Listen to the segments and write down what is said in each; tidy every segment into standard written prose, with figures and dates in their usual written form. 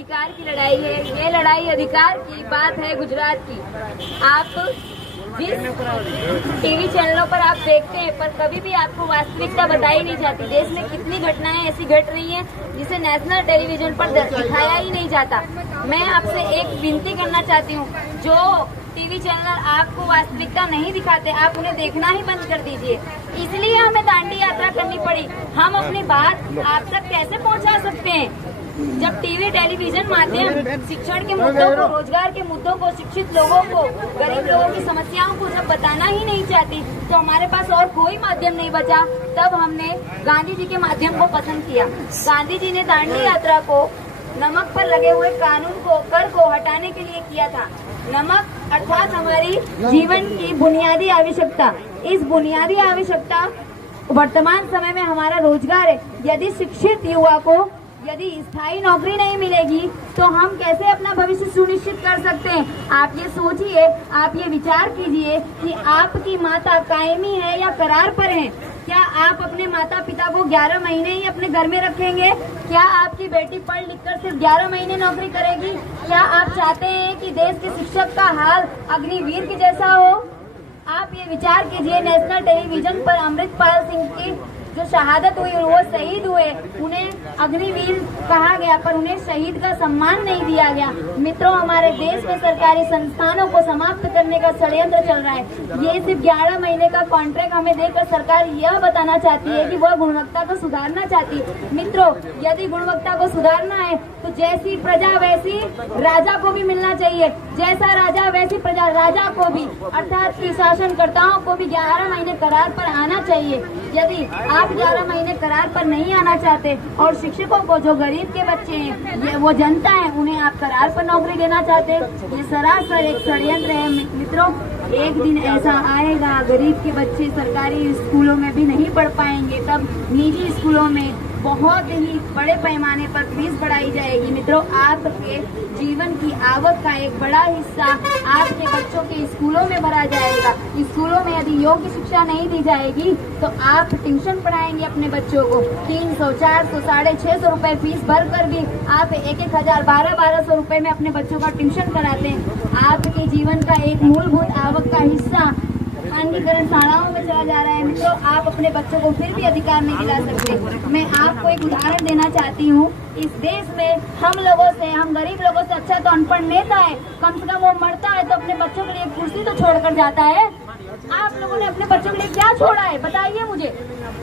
अधिकार की लड़ाई है। ये लड़ाई अधिकार की बात है गुजरात की। आप जिस टीवी चैनलों पर आप देखते हैं, पर कभी भी आपको वास्तविकता बताई नहीं जाती। देश में कितनी घटनाएं ऐसी घट रही हैं जिसे नेशनल टेलीविजन पर दिखाया ही नहीं जाता। मैं आपसे एक विनती करना चाहती हूँ, जो टीवी चैनल आपको वास्तविकता नहीं दिखाते, आप उन्हें देखना ही बंद कर दीजिए। इसलिए हमें दांडी यात्रा करनी पड़ी। हम अपनी बात आप तक कैसे पहुंचा सकते हैं जब टीवी टेलीविजन माध्यम शिक्षण के मुद्दों को, रोजगार के मुद्दों को, शिक्षित लोगों को, गरीब लोगों की समस्याओं को जब बताना ही नहीं चाहती, तो हमारे पास और कोई माध्यम नहीं बचा। तब हमने गांधी जी के माध्यम को पसंद किया। गांधी जी ने दांडी यात्रा को नमक पर लगे हुए कानून को, कर को हटाने के लिए किया था। नमक अर्थात हमारी जीवन की बुनियादी आवश्यकता। इस बुनियादी आवश्यकता वर्तमान समय में हमारा रोजगार है। यदि शिक्षित युवा को यदि स्थायी नौकरी नहीं मिलेगी तो हम कैसे अपना भविष्य सुनिश्चित कर सकते हैं? आप ये सोचिए, आप ये विचार कीजिए कि आपकी माता कायमी है या करार पर है। क्या आप अपने माता पिता को 11 महीने ही अपने घर में रखेंगे? क्या आपकी बेटी पढ़ लिख कर सिर्फ 11 महीने नौकरी करेगी? क्या आप चाहते हैं कि देश के शिक्षक का हाल अग्निवीर के जैसा हो? आप ये विचार कीजिए। नेशनल टेलीविजन पर अमृतपाल सिंह की जो शहादत हुई, वो शहीद हुए, उन्हें अग्निवीर कहा गया, पर उन्हें शहीद का सम्मान नहीं दिया गया। मित्रों, हमारे देश में सरकारी संस्थानों को समाप्त करने का षड्यंत्र चल रहा है। ये सिर्फ 11 महीने का कॉन्ट्रैक्ट हमें देकर सरकार यह बताना चाहती है कि वह गुणवत्ता को सुधारना चाहती है। मित्रों, यदि गुणवत्ता को सुधारना है तो जैसी प्रजा वैसी राजा को भी मिलना चाहिए। जैसा राजा वैसी प्रजा, राजा को भी अर्थात की शासनकर्ताओं को भी 11 महीने करार पर आना चाहिए। यदि आप 11 महीने करार पर नहीं आना चाहते और शिक्षकों को, जो गरीब के बच्चे हैं, वो जनता है, उन्हें आप करार पर नौकरी देना चाहते, ये सरासर एक षड्यंत्र है। मित्रों, एक दिन ऐसा आएगा गरीब के बच्चे सरकारी स्कूलों में भी नहीं पढ़ पाएंगे, तब निजी स्कूलों में बहुत ही बड़े पैमाने पर फीस बढ़ाई जाएगी। मित्रों, आपके जीवन की आवक का एक बड़ा हिस्सा आपके बच्चों के स्कूलों में भरा जाएगा। स्कूलों में यदि योग्य शिक्षा नहीं दी जाएगी तो आप ट्यूशन पढ़ाएंगे अपने बच्चों को 300, 400, 650 रुपए फीस भर कर भी आप 1,000, 1200 रुपए में अपने बच्चों का ट्यूशन कराते हैं। आपके जीवन का एक मूलभूत आवक का हिस्सा खानगीकरण शालाओं में चला जा रहा है। मित्रों, आप अपने बच्चों को फिर भी अधिकार नहीं दिला सकते। मैं आपको एक उदाहरण देना चाहती हूँ। इस देश में हम लोगों से, हम गरीब लोगों से अच्छा तो अनपढ़ नेता है। कम से कम वो मरता है तो अपने बच्चों के लिए कुर्सी तो छोड़कर जाता है। आप लोगों ने अपने बच्चों के लिए क्या छोड़ा है, बताइए मुझे।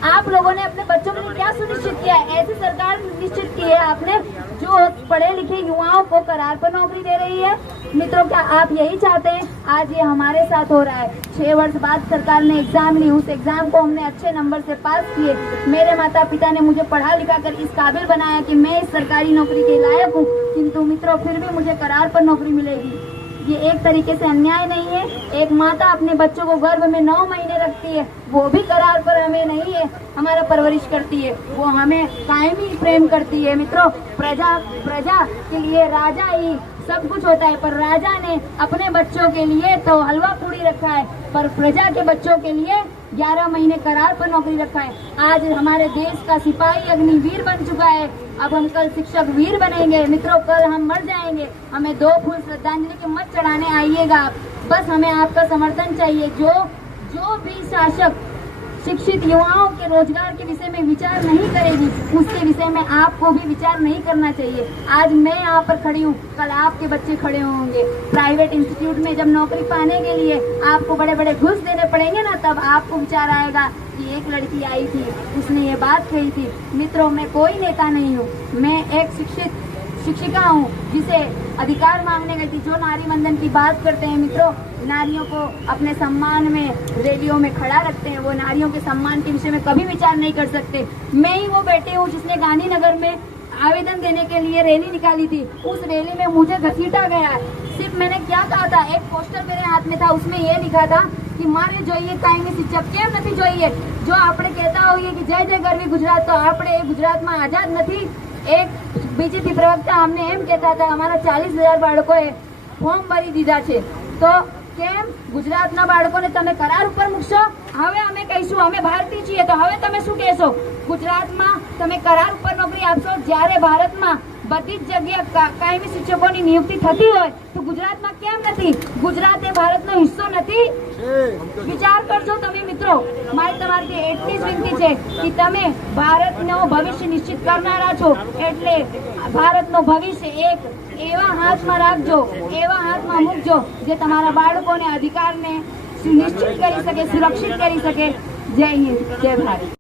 आप लोगों ने अपने बच्चों के लिए क्या सुनिश्चित किया है? ऐसी सरकार निश्चित की है आपने जो पढ़े लिखे युवाओं को करार पर नौकरी दे रही है। मित्रों, क्या आप यही चाहते हैं? आज ये हमारे साथ हो रहा है। 6 वर्ष बाद सरकार ने एग्जाम ली, उस एग्जाम को हमने अच्छे नंबर से पास किए। मेरे माता पिता ने मुझे पढ़ा लिखा कर इस काबिल बनाया कि मैं इस सरकारी नौकरी के लायक हूँ, किंतु मित्रों फिर भी मुझे करार पर नौकरी मिलेगी। ये एक तरीके से अन्याय नहीं है? एक माता अपने बच्चों को गर्भ में 9 महीने रखती है, वो भी करार पर हमें नहीं है हमारा परवरिश करती है, वो हमें कायमी प्रेम करती है। मित्रों, प्रजा के लिए राजा ही सब कुछ होता है, पर राजा ने अपने बच्चों के लिए तो हलवा पूरी रखा है, पर प्रजा के बच्चों के लिए 11 महीने करार पर नौकरी रखा है। आज हमारे देश का सिपाही अग्निवीर बन चुका है, अब हम कल शिक्षक वीर बनेंगे। मित्रों, कल हम मर जाएंगे, हमें 2 फूल श्रद्धांजलि के मत चढ़ाने आइएगा आप। बस हमें आपका समर्थन चाहिए। जो भी शासक शिक्षित युवाओं के रोजगार के विषय में विचार नहीं करेगी, उसके विषय में आपको भी विचार नहीं करना चाहिए। आज मैं यहाँ पर खड़ी हूँ, कल आपके बच्चे खड़े होंगे। प्राइवेट इंस्टीट्यूट में जब नौकरी पाने के लिए आपको बड़े बड़े घूस देने पड़ेंगे ना, तब आपको विचार आएगा कि एक लड़की आई थी, उसने ये बात कही थी। मित्रों, मैं कोई नेता नहीं हूँ, मैं एक शिक्षिका हूँ जिसे अधिकार मांगने गई थी। जो नारी वंदन की बात करते हैं, मित्रों, नारियों को अपने सम्मान में रैलियों में खड़ा रखते हैं, वो नारियों के सम्मान के विषय में कभी विचार नहीं कर सकते। मैं ही वो बेटी हूँ जिसने गांधीनगर में आवेदन देने के लिए रैली निकाली थी। उस रैली में मुझे घसीटा गया। सिर्फ मैंने क्या कहा था, एक पोस्टर मेरे हाथ में था, उसमें ये लिखा था कि मारे જોઈએ કાયમી શિક્ષક કેમ નથી જોઈએ? જો આપણે કહેતા હોઈએ कि जय जय गरवी गुजरात, तो આપણે ગુજરાતમાં આઝાદ નથી। એક બીજેપી પ્રવક્તા અમને એમ કહેતા હતા, અમારા 40,000 બાળકોએ ફોર્મ ભરી દીધા છે, તો કેમ ગુજરાતના બાળકોને તમે કરાર ઉપર મૂકશો? હવે અમે કહીશું અમે ભારતીય છીએ, તો હવે તમે શું કહેશો? ગુજરાતમાં તમે કરાર ઉપર નોકરી આપશો, જ્યારે ભારતમાં બધી જ જગ્યા કાયમી શિક્ષકોની નિયુક્તિ થતી હોય તો ગુજરાતમાં કેમ નથી? ગુજરાત એ ભારતનો હિસ્સો નથી? વિચાર કરજો તમે મિત્રો. મારી તમારી એટલી જ વિનંતી છે કે તમે ભારતનો ભવિષ્ય નિશ્ચિત કરનારા છો, એટલે ભારતનો ભવિષ્ય એક એવા હાથમાં રાખજો, એવા હાથમાં મૂકજો જે તમારા બાળકોને અધિકારને સુનિશ્ચિત કરી શકે, સુરક્ષિત કરી શકે. જય હિન્દ, જય ભારત.